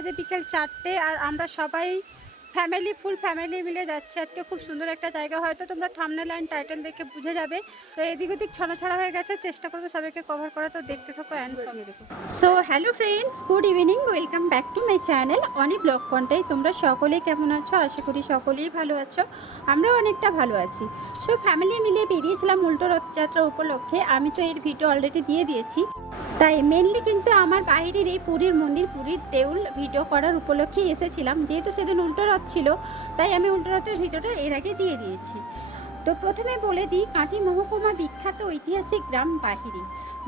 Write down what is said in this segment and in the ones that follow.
বাজে বিকেল 4টে, আর আমরা সবাই ফুল ফ্যামিলি মিলে যাচ্ছি আজকে। খুব সুন্দর একটা জায়গা, হয়তো তোমরা থাম্বনেল এন্ড টাইটেল দেখে বুঝে যাবে। তো এদিক ওদিক ছড়াছড়া হয়ে গেছে, চেষ্টা করবো সবাইকে কভার করা। তো দেখতে থাকো অ্যান্ড সঙ্গে দেখো। So hello friends, good evening, welcome back to my channel Oni blog content. তোমরা সকলেই কেমন আছো? আশা করি সকলেই ভালো আছো, আমরাও অনেকটা ভালো আছি। সো ফ্যামিলি মিলে বেরিয়েছিলাম উল্টো রথযাত্রা উপলক্ষে। আমি তো এর ভিডিও অলরেডি দিয়ে দিয়েছি, তাই মেনলি কিন্তু আমার বাইরের এই পুরীর মন্দির, পুরীর দেউল ভিডিও করার উপলক্ষেই এসেছিলাম। যেহেতু সেদিন উল্টো রথ ছিল, তাই আমি উল্টো রথের ভিডিওটা এর আগে দিয়ে দিয়েছি। তো প্রথমে বলে দিই, কাঁথি মহকুমা বিখ্যাত ঐতিহাসিক গ্রাম বাহিরি।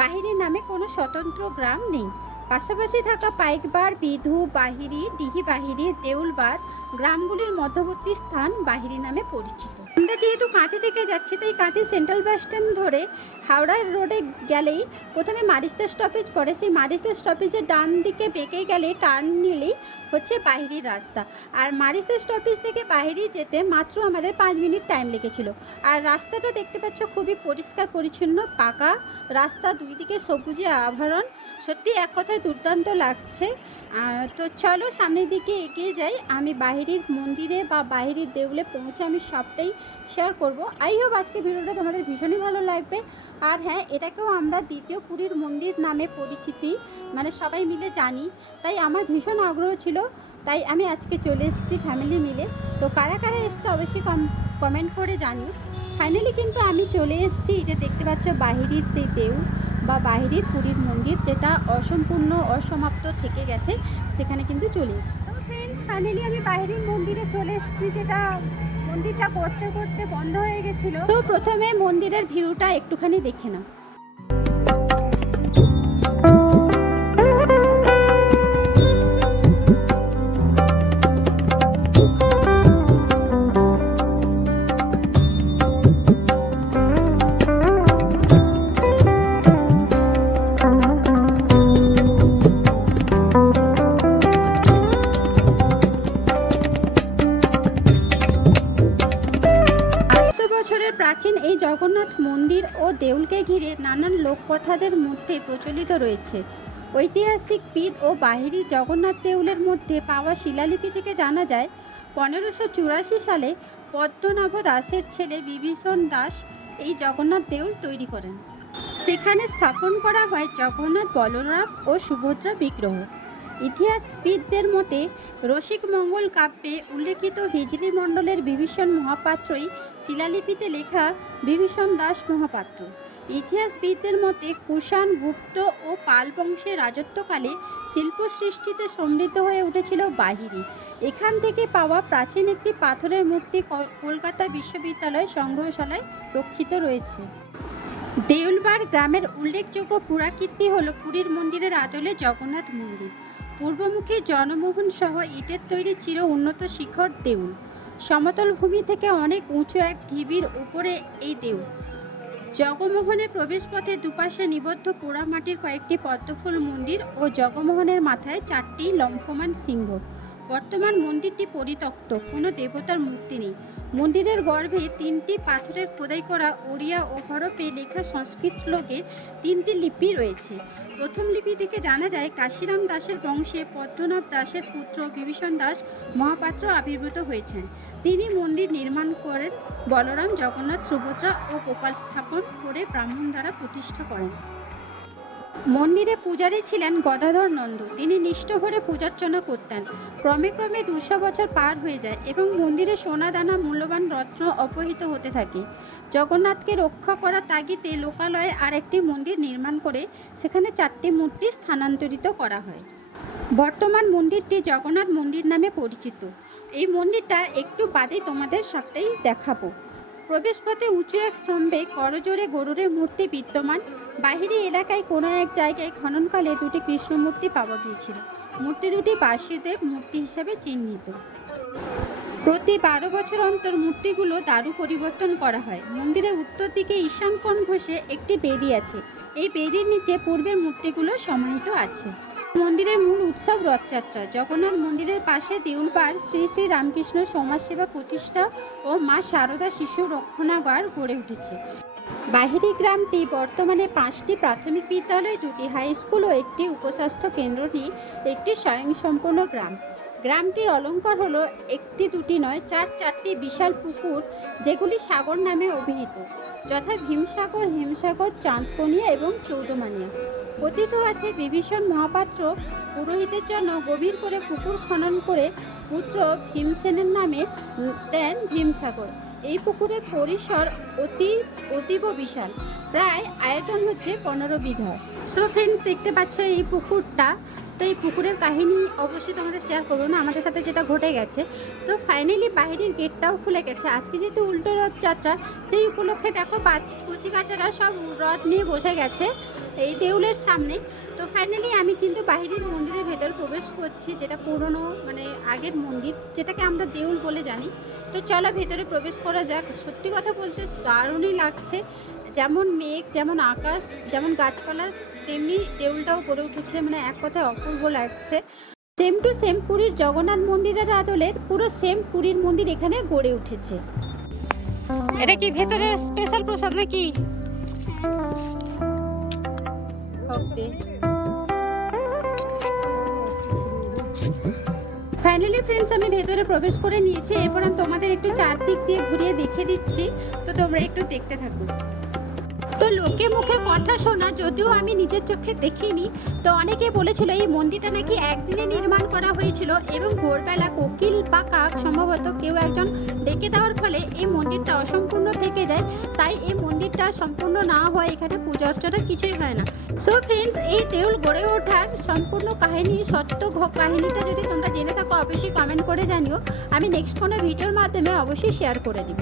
বাহিরি নামে কোনো স্বতন্ত্র গ্রাম নেই। পাশাপাশি থাকা পাইকবার, বিধু, বাহিরি, ডিহি বাহিরি, দেউলবার গ্রামগুলির মধ্যবর্তী স্থান বাহিরি নামে পরিচিত। আমরা যেহেতু কাঁথি থেকে যাচ্ছি, তাই কাঁথি সেন্ট্রাল বাস স্ট্যান্ড ধরে হাওড়া রোডে গেলেই প্রথমে মারিস্তা স্টপেজ পড়ে। সেই মারিস্তা স্টপেজের ডান দিকে বেঁকে গেলে, টার্ন নিলেই হচ্ছে বাহিরির রাস্তা। আর মারিস্তা স্টপেজ থেকে বাহিরি যেতে মাত্র আমাদের 5 মিনিট টাইম লেগেছিল। আর রাস্তাটা দেখতে পাচ্ছ, খুবই পরিষ্কার পরিচ্ছন্ন পাকা রাস্তা, দুই দিকে সবুজে আভরণ, সত্যি এক কথায় দুর্দান্ত লাগছে। তো চলো সামনের দিকে এগিয়ে যাই। আমি বাহিরির মন্দিরে বা বাহিরির দেউলে পৌঁছে আমি সবটাই শেয়ার করব। আই হোপ আজকে ভিডিওটা তোমাদের ভীষণই ভালো লাগবে। আর হ্যাঁ, এটাকেও আমরা দ্বিতীয় পুরীর মন্দির নামে পরিচিতি মানে সবাই মিলে জানি, তাই আমার ভীষণ আগ্রহ ছিল, তাই আমি আজকে চলে এসেছি ফ্যামিলি মিলে। তো কারা কারা এসছে অবশ্যই কমেন্ট করে জানিও। ফাইনালি কিন্তু আমি চলে এসেছি, যে দেখতে পাচ্ছ বাহিরির সেই দেউল বা বাহিরির পুরীর মন্দির, যেটা অসম্পূর্ণ অসমাপ্ত থেকে গেছে, সেখানে কিন্তু চলে এসেছি। তো ফ্রেন্ডস, ফাইনালি আমি বাহিরির মন্দিরে চলে এসেছি, যেটা মন্দিরটা করতে করতে বন্ধ হয়ে গেছিলো। তো প্রথমে মন্দিরের ভিউটা একটুখানি দেখে নাও। 500 বছরের প্রাচীন এই জগন্নাথ মন্দির ও দেউলকে ঘিরে নানান লোককথাদের মধ্যে প্রচলিত রয়েছে। ঐতিহাসিক পিদ ও বাহিরি জগন্নাথ দেউলের মধ্যে পাওয়া শিলালিপি থেকে জানা যায়, 1584 সালে পদ্মনাভ দাসের ছেলে বিভীষণ দাস এই জগন্নাথ দেউল তৈরি করেন। সেখানে স্থাপন করা হয় জগন্নাথ, বলরাম ও সুভদ্রা বিগ্রহ। ইতিহাসবিদদের মতে রসিক মঙ্গল কাব্যে উল্লেখিত হিজলি মণ্ডলের বিভীষণ মহাপাত্রই শিলালিপিতে লেখা বিভীষণ দাস মহাপাত্র। ইতিহাসবিদদের মতে কুষাণ, গুপ্ত ও পাল বংশের রাজত্বকালে শিল্প সৃষ্টিতে সমৃদ্ধ হয়ে উঠেছিল বাহিরি। এখান থেকে পাওয়া প্রাচীন একটি পাথরের মূর্তি কলকাতা বিশ্ববিদ্যালয় সংগ্রহশালায় রক্ষিত রয়েছে। দেউলবার গ্রামের উল্লেখযোগ্য পুরাকীর্তি হল পুরীর মন্দিরের আদলে জগন্নাথ মন্দির, পূর্বমুখী জনমোহন সহ ইটের তৈরি চির উন্নত শিখর দেউল। সমতল ভূমি থেকে অনেক উঁচু এক ঢিবির উপরে এই দেউল। জগমোহনের প্রবেশপথে দুপাশে নিবদ্ধ পোড়ামাটির কয়েকটি পদ্মফুল মন্দির ও জগমোহনের মাথায় 4টি লম্ফমান সিংহ। বর্তমান মন্দিরটি পরিত্যক্ত, কোনো দেবতার মূর্তি নেই। মন্দিরের গর্ভে 3টি পাথরের খোদাই করা ওড়িয়া ও হরপে লেখা সংস্কৃত শ্লোকের 3টি লিপি রয়েছে। প্রথম লিপি থেকে জানা যায়, কাশিরাম দাসের বংশে পদ্মনাভ দাসের পুত্র বিভীষণ দাস মহাপাত্র আবির্ভূত হয়েছেন। তিনি মন্দির নির্মাণ করেন। বলরাম, জগন্নাথ, সুভদ্রা ও গোপাল স্থাপন করে ব্রাহ্মণ দ্বারা প্রতিষ্ঠা করেন। মন্দিরে পূজারী ছিলেন গদাধর নন্দ। তিনি নিষ্ঠভরে পূজার্চনা করতেন। ক্রমে ক্রমে 200 বছর পার হয়ে যায় এবং মন্দিরে সোনা দানা, মূল্যবান রত্ন অপহৃত হতে থাকে। জগন্নাথকে রক্ষা করার তাগিদে লোকালয়ে আর একটি মন্দির নির্মাণ করে সেখানে 4টি মূর্তি স্থানান্তরিত করা হয়। বর্তমান মন্দিরটি জগন্নাথ মন্দির নামে পরিচিত। এই মন্দিরটা একটু বাদে তোমাদের সবটাই দেখাবো। প্রবেশপথে উঁচু এক স্তম্ভে করজোড়ে গরুরের মূর্তি বিদ্যমান। বাহিরি এলাকায় কোনো এক জায়গায় খননকালে 2টি কৃষ্ণ মূর্তি পাওয়া গিয়েছিল। মূর্তি দুটি বাসুদেব মূর্তি হিসাবে চিহ্নিত। প্রতি 12 বছর অন্তর মূর্তিগুলো দারু পরিবর্তন করা হয়। মন্দিরের উত্তর দিকে ঈশান কোণ ঘষে একটি বেদি আছে। এই বেদির নিচে পূর্বের মূর্তিগুলো সমাহিত আছে। মন্দিরের মূল উৎসব রথযাত্রা। জগন্নাথ মন্দিরের পাশে দেউলবার শ্রী শ্রী রামকৃষ্ণ সমাজসেবা প্রতিষ্ঠা ও মা শারদা শিশু রক্ষণাগার গড়ে উঠেছে। বাহিরি গ্রামটি বর্তমানে 5টি প্রাথমিক বিদ্যালয়, 2টি হাই স্কুল ও একটি উপস্বাস্থ্য কেন্দ্র নিয়ে একটি স্বয়ংসম্পূর্ণ গ্রাম। গ্রামটির অলঙ্কার হলো একটি দুটি নয় 4টি বিশাল পুকুর, যেগুলি সাগর নামে অভিহিত, যথা ভীমসাগর, হেমসাগর, চাঁদকনিয়া এবং চৌদ্দমানিয়া। কথিত আছে বিভীষণ মহাপাত্র পুরোহিতের জন্য গভীর করে পুকুর খনন করে পুত্র ভীমসেনের নামে দেন ভীমসাগর। এই পুকুরের পরিসর অতীব বিশাল, প্রায় আয়তন হচ্ছে 15 বিঘা। সো ফ্রেন্ডস, দেখতে পাচ্ছ এই পুকুরটা। তো এই পুকুরের কাহিনী অবশ্যই তোমাদের শেয়ার করবো না, আমাদের সাথে যেটা ঘটে গেছে। তো ফাইনালি বাইরের গেটটাও খুলে গেছে। আজকে যেহেতু উল্টো রথযাত্রা, সেই উপলক্ষে দেখো কচি কাচারা সব রথ নিয়ে বসে গেছে এই দেউলের সামনে। তো ফাইনালি আমি কিন্তু বাহিরের মন্দিরের ভেতর প্রবেশ করছি, যেটা পুরনো মানে আগের মন্দির, যেটাকে আমরা দেউল বলে জানি। তো চলো ভেতরে প্রবেশ করা যাক। সত্যি কথা বলতে দারুণই লাগছে, যেমন মেঘ, যেমন আকাশ, যেমন গাছপালা, তেমনি দেউলটাও গড়ে উঠেছে, মানে এক কথায় অপূর্ব লাগছে। সেম টু সেম পুরীর জগন্নাথ মন্দিরের আদলের পুরো সেম পুরীর মন্দির এখানে গড়ে উঠেছে। এটা কি ভেতরের স্পেশাল প্রসাদ নাকি? ফাইনালি ফ্রেন্ডস, আমি ভেতরে প্রবেশ করে নিয়েছি। এরপর আমি তোমাদের একটু চারদিক দিয়ে ঘুরিয়ে দেখিয়ে দিচ্ছি, তো তোমরা একটু দেখতে থাকো। তো লোকে মুখে কথা শোনা, যদিও আমি নিজের চোখে দেখিনি, তো অনেকে বলেছিল এই মন্দিরটা নাকি একদিনে নির্মাণ করা হয়েছিল এবং ভোরবেলা কোকিল বা কাক সম্ভবত কেউ একজন ডেকে দেওয়ার ফলে এই মন্দিরটা অসম্পূর্ণ থেকে যায়। তাই এই মন্দিরটা সম্পূর্ণ না হয় এখানে পূজা অর্চনা কিছুই হয় না। সো ফ্রেন্ডস, এই দেউল গড়ে ওঠার সম্পূর্ণ কাহিনী, সত্য কাহিনীটা যদি তোমরা জেনে থাকো অবশ্যই কমেন্ট করে জানিও। আমি নেক্সট কোনো ভিডিওর মাধ্যমে অবশ্যই শেয়ার করে দিব।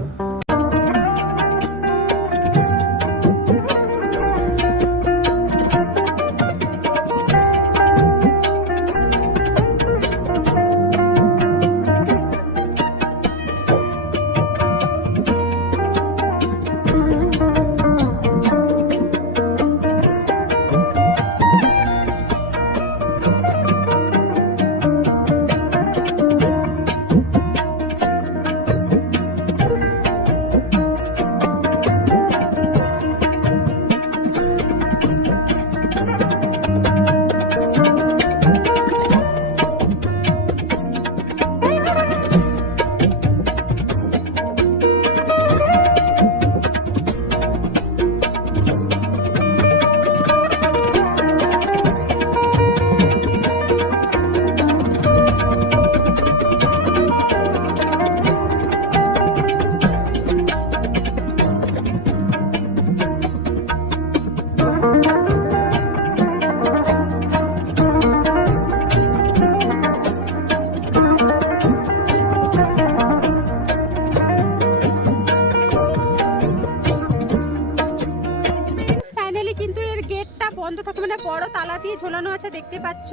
কিন্তু এর গেটটা বন্ধ থাকে, মানে বড় তালা দিয়ে ঝোলানো আছে, দেখতে পাচ্ছ।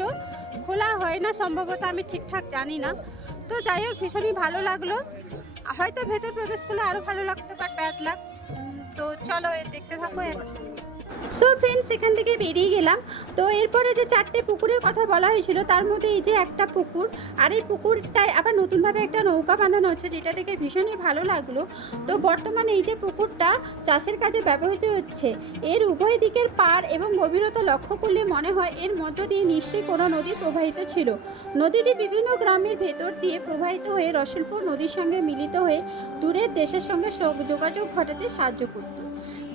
খোলা হয় না সম্ভবত, আমি ঠিকঠাক জানি না। তো যাই হোক, ভীষণই ভালো লাগলো। হয়তো ভেতর প্রবেশ করলে আরও ভালো লাগতো, বাট ব্যাড লাগ। তো চলো দেখতে থাকো। সো ফ্রেন্ডস, এখান থেকে বেরিয়ে গেলাম। তো এরপরে যে 4টে পুকুরের কথা বলা হয়েছিল, তার মধ্যে এই যে একটা পুকুর, আর এই পুকুরটায় আবার নতুনভাবে একটা নৌকা বাঁধানো হচ্ছে, যেটা দেখে ভীষণই ভালো লাগলো। তো বর্তমানে এই যে পুকুরটা চাষের কাজে ব্যবহৃত হচ্ছে, এর উভয় দিকের পাড় এবং গভীরতা লক্ষ্য করলে মনে হয় এর মধ্য দিয়ে নিশ্চয়ই কোনো নদী প্রবাহিত ছিল। নদীটি বিভিন্ন গ্রামের ভেতর দিয়ে প্রবাহিত হয়ে রসুলপুর নদীর সঙ্গে মিলিত হয়ে দূরের দেশের সঙ্গে যোগাযোগ ঘটাতে সাহায্য করত।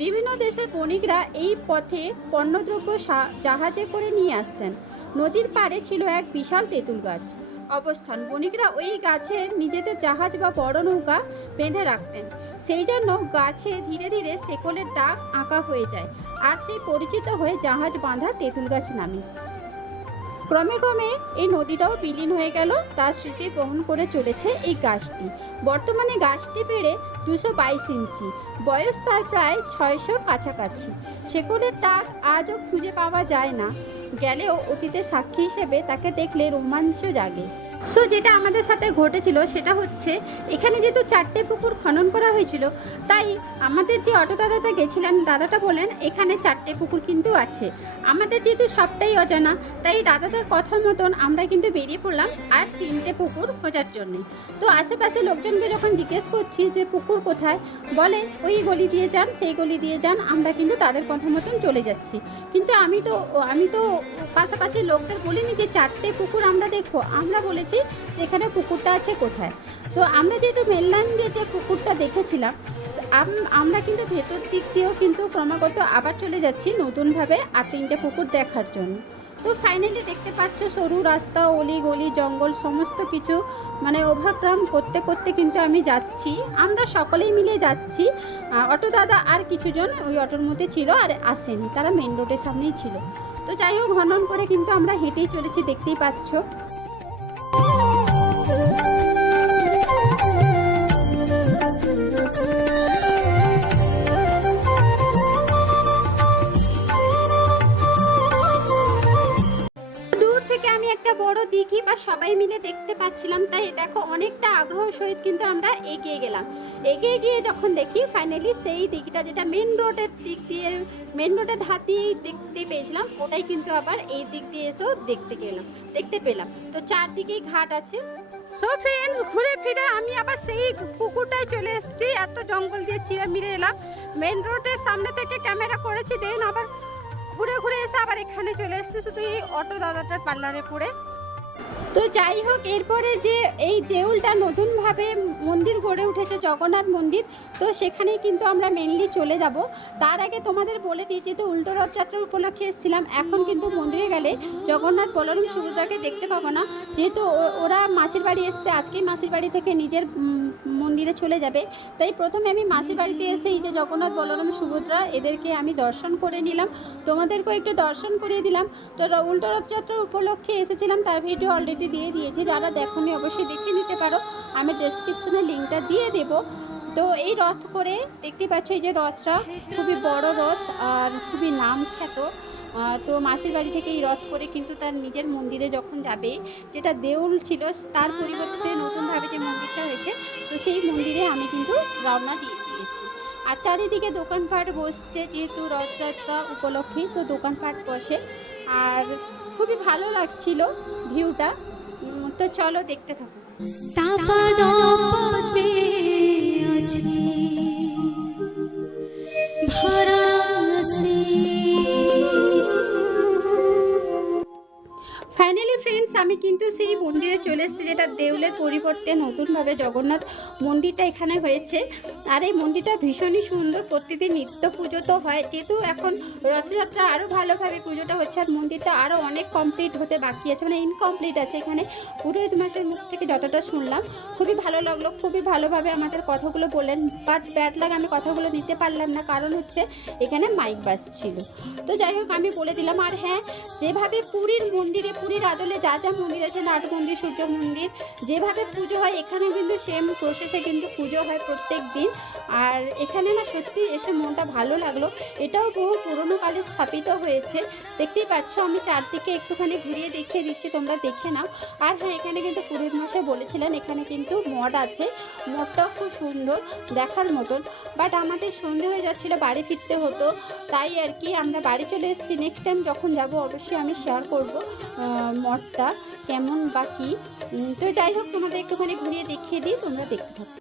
বিভিন্ন দেশের বণিকরা এই পথে পণ্যদ্রব্য জাহাজে করে নিয়ে আসতেন। নদীর পাড়ে ছিল এক বিশাল তেঁতুল গাছ অবস্থান। বণিকরা ওই গাছে নিজেদের জাহাজ বা বড় নৌকা বেঁধে রাখতেন। সেই জন্য গাছে ধীরে ধীরে শেকলের দাগ আঁকা হয়ে যায়, আর সেই পরিচিত হয়ে জাহাজ বাঁধা তেঁতুল গাছ নামে। ক্রমে ক্রমে এই নদীটাও বিলীন হয়ে গেল, তার স্মৃতি বহন করে চলেছে এই গাছটি। বর্তমানে গাছটি বেড়ে 222 ইঞ্চি, বয়স তার প্রায় 600 কাছাকাছি। শেকলের দাগ আজও খুঁজে পাওয়া যায় না, গেলেও অতীতের সাক্ষী হিসেবে তাকে দেখলে রোমাঞ্চ জাগে। সো যেটা আমাদের সাথে ঘটেছিল সেটা হচ্ছে, এখানে যেহেতু 4টে পুকুর খনন করা হয়েছিল, তাই আমাদের যে অটো দাদাটা গেছিলেন, দাদাটা বলেন এখানে 4টে পুকুর কিন্তু আছে। আমাদের যেহেতু সবটাই অজানা, তাই দাদাটার কথার মতন আমরা কিন্তু বেরিয়ে পড়লাম আর 3টে পুকুর খোঁজার জন্য। তো আশেপাশে লোকজনকে যখন জিজ্ঞেস করছি যে পুকুর কোথায়, বলে ওই গলি দিয়ে যান, সেই গলি দিয়ে যান। আমরা কিন্তু তাদের কথা মতন চলে যাচ্ছি, কিন্তু আমি তো পাশাপাশি লোকদের বলিনি যে 4টে পুকুর আমরা দেখবো। আমরা বলেছি এখানে পুকুরটা আছে কোথায়। তো আমরা যেহেতু মেনল্যান্ড দিয়ে যে পুকুরটা দেখেছিলাম, আমরা কিন্তু ভেতর দিক দিয়েও কিন্তু ক্রমাগত আবার চলে যাচ্ছি নতুনভাবে আর 3টে পুকুর দেখার জন্য। তো ফাইনালি দেখতে পাচ্ছ সরু রাস্তা, অলি গলি, জঙ্গল সমস্ত কিছু মানে ওভারগ্রাম করতে করতে কিন্তু আমি যাচ্ছি। আমরা সকলেই মিলে যাচ্ছি। অটো দাদা আর কিছুজন ওই অটোর মধ্যে ছিল আর আসেনি, তারা মেন রোডের সামনেই ছিল। তো যাই হোক, খনন করে কিন্তু আমরা হেঁটেই চলেছি, দেখতেই পাচ্ছ। আমি একটা বড় দিঘি বা সবাই মিলে দেখতে পাচ্ছিলাম, তাই দেখো অনেকটা আগ্রহ সহিত কিন্তু আমরা এগিয়ে গেলাম। এগিয়ে গিয়ে যখন দেখি ফাইনালি সেই দিঘিটা, যেটা মেন রোডের দিক দিয়ে, মেন রোডের ধার দিয়ে দেখতে পেয়েছিলাম, ওটাই কিন্তু আবার এই দিক দিয়ে এসেও দেখতে পেলাম। তো চারদিকেই ঘাট আছে। সো ফ্রেন্ডস, ঘুরে ফিরে আমি আবার সেই পুকুরটায় চলে এসেছি। এত জঙ্গল দিয়ে চিড়ে মিরে এলাম, মেন রোডের সামনে থেকে ক্যামেরা করেছি, দেন আবার ঘুরে ঘুরে এসে আবার এখানে চলে এসেছি শুধু এই অটো দাদাটার পার্লারে পড়ে। তো যাই হোক, এরপরে যে এই দেউলটা নতুনভাবে মন্দির গড়ে উঠেছে, জগন্নাথ মন্দির, তো সেখানেই কিন্তু আমরা মেনলি চলে যাব। তার আগে তোমাদের বলে দিই, যেহেতু উল্টো রথযাত্রা উপলক্ষে এসেছিলাম, এখন কিন্তু মন্দিরে গেলে জগন্নাথ, বলরাম, সুভদ্রাকে দেখতে পাবো না, যেহেতু ওরা মাসির বাড়ি এসছে। আজকেই মাসির বাড়ি থেকে নিজের মন্দিরে চলে যাবে, তাই প্রথমে আমি মাসির বাড়িতে এসে এই যে জগন্নাথ, বলরাম, সুভদ্রা, এদেরকে আমি দর্শন করে নিলাম, তোমাদেরকেও একটু দর্শন করিয়ে দিলাম। তো উল্টো রথযাত্রা উপলক্ষে এসেছিলাম, তার ভিডিও অলরেডি দিয়ে দিয়েছি, যারা দেখোনি অবশ্যই দেখে নিতে পারো, আমি ডেসক্রিপশনে লিঙ্কটা দিয়ে দেব। তো এই রথ করে দেখতে পাচ্ছ, এই যে রথটা খুবই বড় রথ আর খুবই নাম খ্যাত। তো মাসির বাড়ি থেকে এই রথ করে কিন্তু তার নিজের মন্দিরে যখন যাবে, যেটা দেউল ছিল তার পরিবর্তে নতুনভাবে যে মন্দিরটা হয়েছে, তো সেই মন্দিরে আমি কিন্তু রওনা দিয়ে দিয়েছি। আর চারিদিকে দোকানপাট বসছে, যেহেতু রথযাত্রা উপলক্ষে তো দোকানপাট বসে, আর খুবই ভালো লাগছিল ভিউটা। তো চলো দেখতে থাকো। ফাইনালি ফ্রেন্ডস, আমি কিন্তু সেই মন্দিরে চলে এসেছি, যেটা দেউলের পরিবর্তে নতুনভাবে জগন্নাথ মন্দিরটা এখানে হয়েছে। আর এই মন্দিরটা ভীষণই সুন্দর, প্রতিদিন নিত্য পুজো তো হয়, যেহেতু এখন রথযাত্রা আরও ভালোভাবে পুজোটা হচ্ছে, আর মন্দিরটা আরও অনেক কমপ্লিট হতে বাকি আছে, মানে ইনকমপ্লিট আছে। এখানে পুরোহিত মাসের মুখ থেকে যতটা শুনলাম খুবই ভালো লাগলো, খুবই ভালোভাবে আমাদের কথাগুলো বললেন, বাট ব্যাড লাগে আমি কথাগুলো নিতে পারলাম না, কারণ হচ্ছে এখানে মাইক বাজছিল। তো যাই হোক, আমি বলে দিলাম। আর হ্যাঁ, যেভাবে পুরীর মন্দিরে, পুরীর আদলে যা যা মন্দির আছে, নাট মন্দির, সূর্য মন্দির, যেভাবে পুজো হয় এখানে কিন্তু সেম প্রসেসে কিন্তু পুজো হয় প্রত্যেক দিন। আর এখানে না সত্যি এসে মনটা ভালো লাগলো। এটাও বহু পুরোনো কালে স্থাপিত হয়েছে, দেখতেই পাচ্ছ। আমি চারদিকে একটুখানি ঘুরিয়ে দেখিয়ে দিচ্ছি, তোমরা দেখে নাও। আর হ্যাঁ, এখানে কিন্তু পুরোহিত মশাই বলেছিলেন এখানে কিন্তু মঠ আছে, মঠটাও খুব সুন্দর দেখার মতন। বাট আমাদের সন্ধে হয়ে যাচ্ছিল, বাড়ি ফিরতে হতো, তাই আর কি আমরা বাড়ি চলে এসেছি। নেক্সট টাইম যখন যাব অবশ্যই আমি শেয়ার করব মঠটা কেমন বা কী। তো যাই হোক, তোমাদের একটুখানি ঘুরিয়ে দেখিয়ে দিই, তোমরা দেখতে থাকো।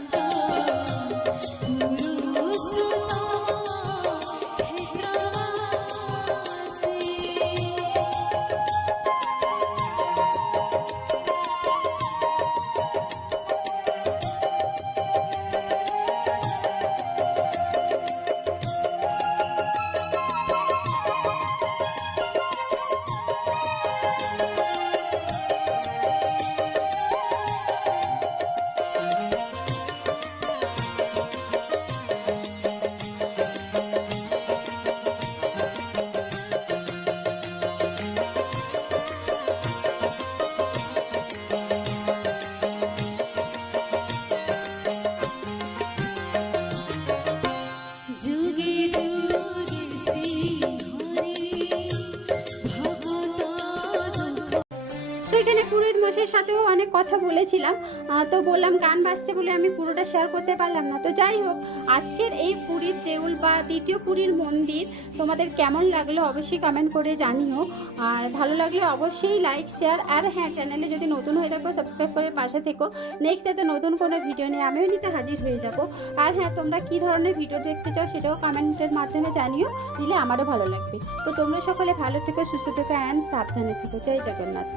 সো এখানে পুরোহিত মশাইয়ের সাথেও অনেক কথা বলেছিলাম, তো বললাম গান বাজছে বলে আমি পুরোটা শেয়ার করতে পারলাম না। তো যাই হোক, আজকের এই পুরীর দেউল বা দ্বিতীয় পুরীর মন্দির তোমাদের কেমন লাগলো অবশ্যই কমেন্ট করে জানিও, আর ভালো লাগলে অবশ্যই লাইক শেয়ার, আর হ্যাঁ চ্যানেলে যদি নতুন হয়ে থাকো সাবস্ক্রাইব করে পাশে থেকো। নেক্সট যাতে নতুন কোনো ভিডিও নিয়ে আমিও নিতে হাজির হয়ে যাব। আর হ্যাঁ, তোমরা কী ধরনের ভিডিও দেখতে চাও সেটাও কমেন্টের মাধ্যমে জানিও, দিলে আমারও ভালো লাগবে। তো তোমরা সকলে ভালো থেকো, সুস্থ থেকো অ্যান্ড সাবধানে থেকো। জয় জগন্নাথ।